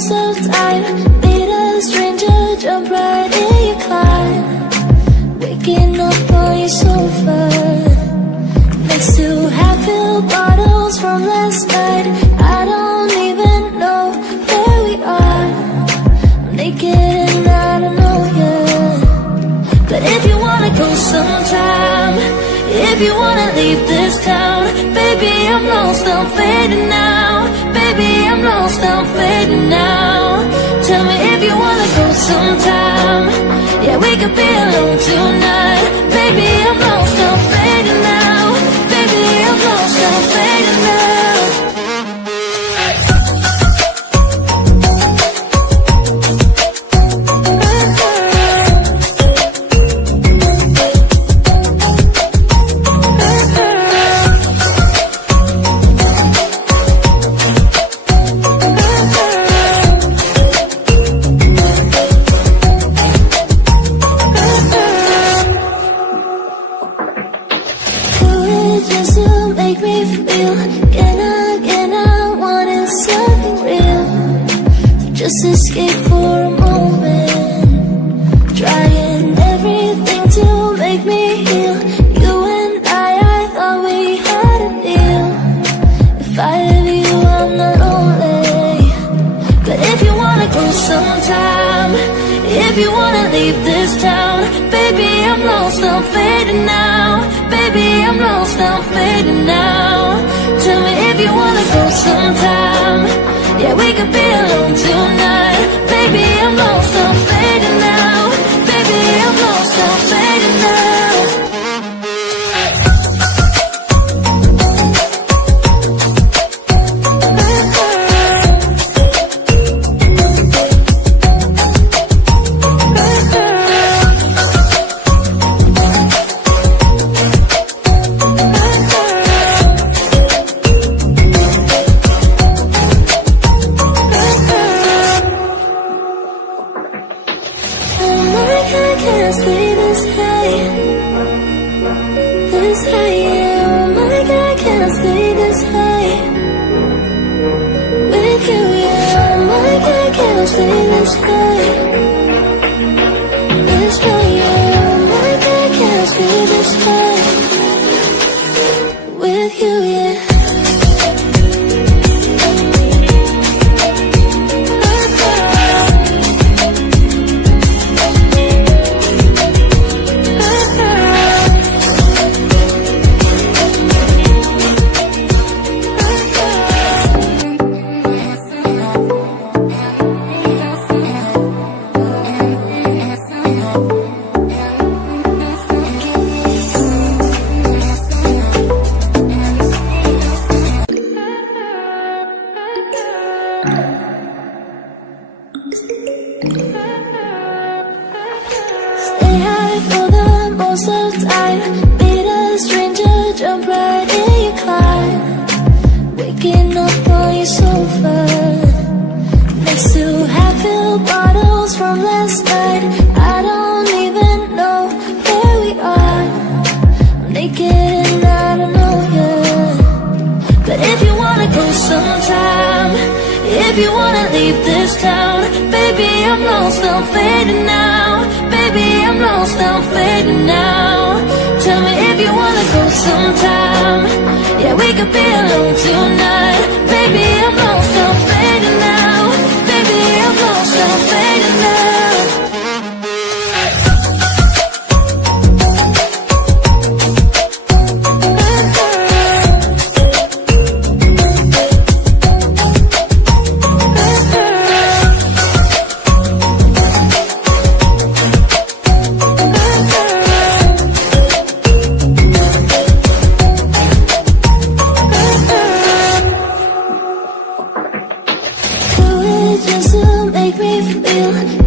most of the time. Meet a stranger, jump right in your car, waking up on your sofa next to half-filled bottles from last night. I don't even know where we are. I'm naked and I don't know you. But if you wanna go sometime, if you wanna leave this town, baby, I'm lost, I'm fading now. Baby, I'm lost, I'm fading now. Tell me if you wanna go sometime. Yeah, we could be alone tonight. Baby, I'm lost, I'm fading now. Baby, I'm lost, I'm fading now. Just to make me feel again, I wanted something real to just escape for a moment, trying everything to make me heal. You and I thought we had a deal. If I have you, I'm not lonely. But if you wanna go sometime, if you wanna leave this town, baby, I'm lost, I'm fading now. Baby, I'm lost, I'm fading now. Tell me if you wanna go sometime. Yeah, we could be alone tonight. Baby, I'm lost, I'm fading now. Baby, I'm lost, I'm fading now. Stay high for the most of the time. Meet a stranger, jump right in your car, waking up on your sofa next to half-filled bottles from last night. I don't even know where we are. I'm naked and I don't know you. But if you wanna go sometime, if you wanna leave this town, baby, I'm lost, I'm fading now. Baby, I'm lost, I'm fading now. Tell me if you wanna go sometime. Yeah, we could be alone tonight. Baby, I'm lost, I'm fading now. Baby, I'm lost, I'm fading now. Just to make me feel